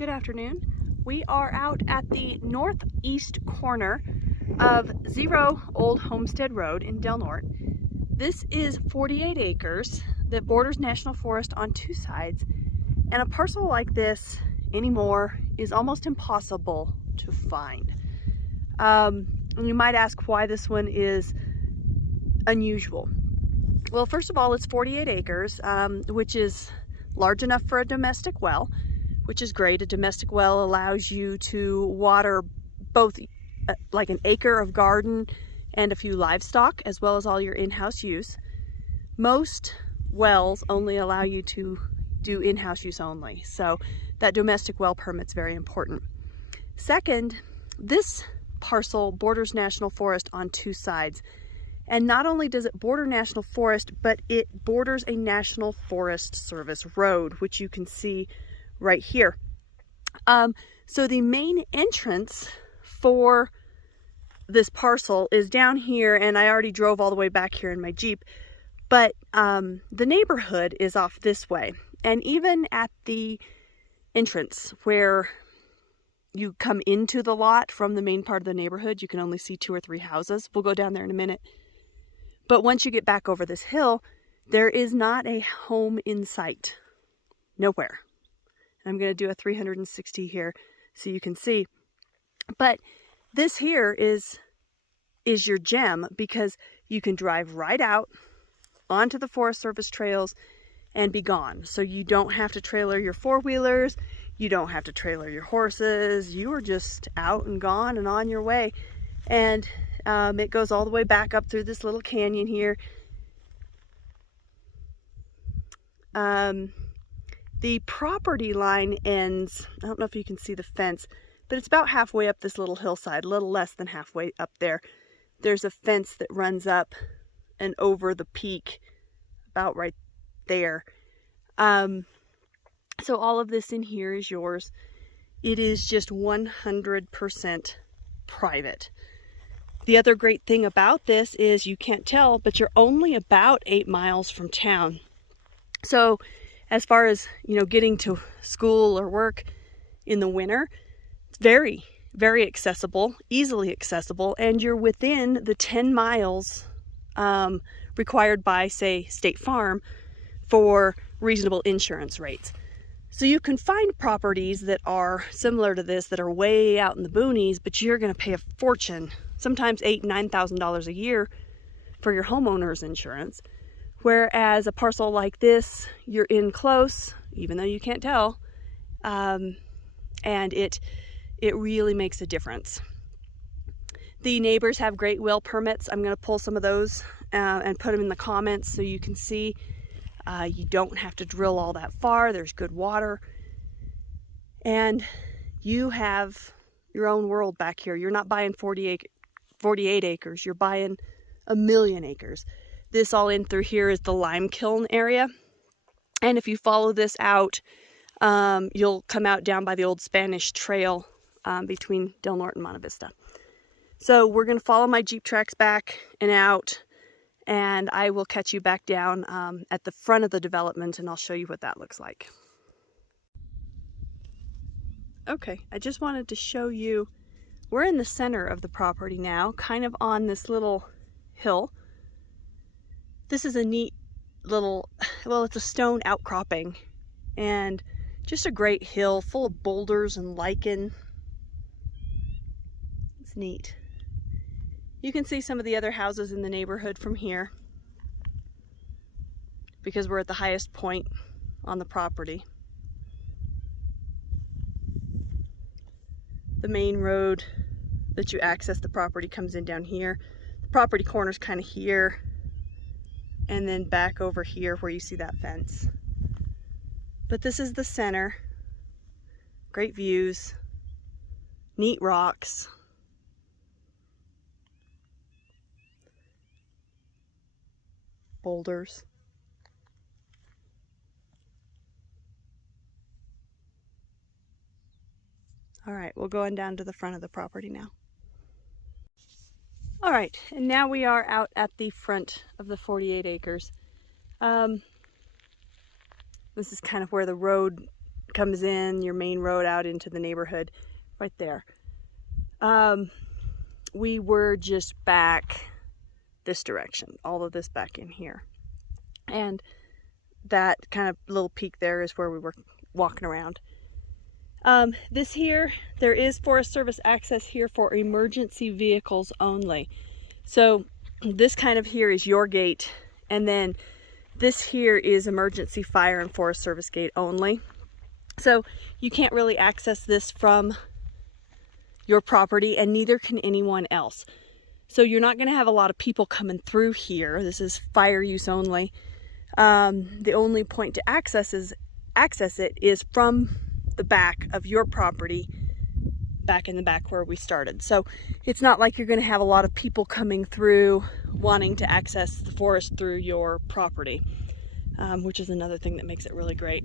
Good afternoon. We are out at the northeast corner of 0 Old Homestead Road in Del Norte. This is 48 acres that borders National Forest on two sides, and a parcel like this anymore is almost impossible to find. And you might ask why this one is unusual. Well, first of all, it's 48 acres, which is large enough for a domestic well, which is great. A domestic well allows you to water both like an acre of garden and a few livestock, as well as all your in-house use. Most wells only allow you to do in-house use only, so that domestic well permit's very important. Second, this parcel borders National Forest on two sides. And not only does it border National Forest, but it borders a National Forest Service road, which you can see right here. So the main entrance for this parcel is down here, and I already drove all the way back here in my Jeep, but the neighborhood is off this way. And even at the entrance where you come into the lot from the main part of the neighborhood, you can only see 2 or 3 houses. We'll go down there in a minute. But once you get back over this hill, there is not a home in sight. Nowhere. I'm going to do a 360 here so you can see. But this here is your gem, because you can drive right out onto the Forest Service trails and be gone. So you don't have to trailer your four-wheelers. You don't have to trailer your horses. You are just out and gone and on your way. And it goes all the way back up through this little canyon here. The property line ends, I don't know if you can see the fence, but it's about halfway up this little hillside, a little less than halfway up there. There's a fence that runs up and over the peak, about right there. So all of this in here is yours. It is just 100% private. The other great thing about this is you can't tell, but you're only about 8 miles from town. So as far as, getting to school or work in the winter, it's very, very accessible, easily accessible, and you're within the 10 miles required by, say, State Farm for reasonable insurance rates. So you can find properties that are similar to this that are way out in the boonies, but you're going to pay a fortune, sometimes $8,000 to $9,000 a year for your homeowner's insurance. Whereas a parcel like this, you're in close, even though you can't tell, and it really makes a difference. The neighbors have great well permits. I'm going to pull some of those and put them in the comments so you can see. You don't have to drill all that far. There's good water. And you have your own world back here. You're not buying 48 acres. You're buying 1,000,000 acres. This all in through here is the lime kiln area. And if you follow this out, you'll come out down by the old Spanish trail between Del Norte and Monte Vista. So we're going to follow my Jeep tracks back and out, and I will catch you back down at the front of the development, and I'll show you what that looks like. Okay, I just wanted to show you, we're in the center of the property now, kind of on this little hill. This is a neat little, well, it's a stone outcropping, and just a great hill full of boulders and lichen. It's neat. You can see some of the other houses in the neighborhood from here, because we're at the highest point on the property. The main road that you access the property comes in down here. The property corner's kind of here, and then back over here where you see that fence. But this is the center. Great views, neat rocks. Boulders. All right, we'll go on down to the front of the property now. All right, and now we are out at the front of the 48 acres. This is kind of where the road comes in your main road out into the neighborhood right there. We were just back this direction, all of this back in here. And that kind of little peak there is where we were walking around. This here, there is Forest Service access here for emergency vehicles only. So this kind of here is your gate, and then this here is emergency fire and Forest Service gate only. So you can't really access this from your property, and neither can anyone else. So you're not going to have a lot of people coming through here. This is fire use only. The only point to access it is from the back of your property, back in the back where we started. So it's not like you're going to have a lot of people coming through wanting to access the forest through your property, which is another thing that makes it really great.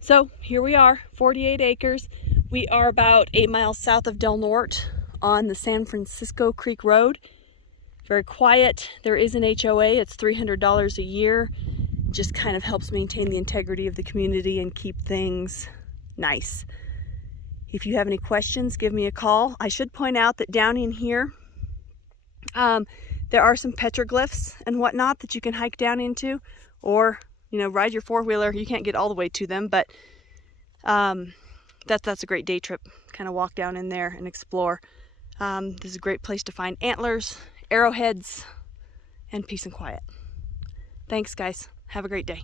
So here we are, 48 acres. We are about 8 miles south of Del Norte on the San Francisco Creek Road. Very quiet. There is an HOA. It's $300 a year. Just kind of helps maintain the integrity of the community and keep things nice. If you have any questions, give me a call. I should point out that down in here, there are some petroglyphs and whatnot that you can hike down into, or ride your four-wheeler. You can't get all the way to them, but that's a great day trip. Kind of walk down in there and explore. This is a great place to find antlers, arrowheads, and peace and quiet. Thanks, guys. Have a great day.